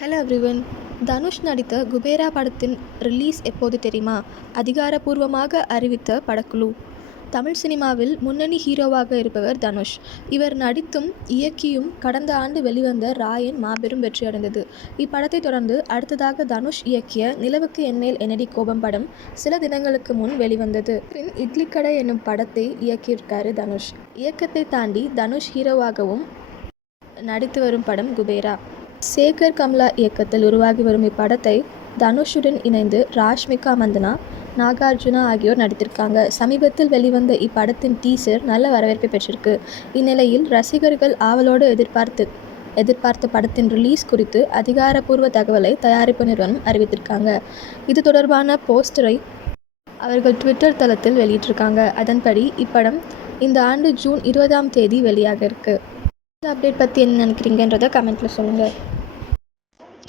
Hello everyone Dhanush நடித்த குபேரா படத்தின் release எப்போது தெரியுமா? அதிகாரப்பூர்வமாக அறிவித்த படக்குழு. தமிழ் சினிமாவில் முன்னணி ஹீரோவாக இருப்பவர் தனுஷ். இவர் நடித்தும் இயக்கியும் கடந்த ஆண்டு வெளிவந்த ராயன் மாபெரும் வெற்றியடைந்தது இப்படத்தை தொடர்ந்து அடுத்ததாக தனுஷ் இயக்கிய நிலவுக்கு எண்ணெயில் என்னடி கோபம் படம் சில தினங்களுக்கு முன் வெளிவந்தது. பின் இட்லிக்கடை என்னும் படத்தை இயக்கியிருக்காரு தனுஷ். இயக்கத்தை தாண்டி தனுஷ் ஹீரோவாகவும் நடித்து வரும் படம் குபேரா. சேகர் கம்லா இயக்கத்தில் உருவாகி வரும் இப்படத்தை தனுஷுடன் இணைந்து ராஷ்மிகா மந்தனா நாகார்ஜுனா ஆகியோர் நடித்திருக்காங்க. சமீபத்தில் வெளிவந்த இப்படத்தின் டீசர் நல்ல வரவேற்பை பெற்றிருக்கு. இந்நிலையில் ரசிகர்கள் ஆவலோடு எதிர்பார்த்து எதிர்பார்த்த படத்தின் ரிலீஸ் குறித்து அதிகாரப்பூர்வ தகவலை தயாரிப்பு நிறுவனம் அறிவித்திருக்காங்க. இது தொடர்பான போஸ்டரை அவர்கள் ட்விட்டர் தளத்தில் வெளியிட்டிருக்காங்க. அதன்படி இப்படம் இந்த ஆண்டு ஜூன் இருபதாம் தேதி வெளியாக இருக்குது இந்த அப்டேட் பற்றி என்ன நினைக்கிறீங்கன்றதை கமெண்ட்டில் சொல்லுங்கள்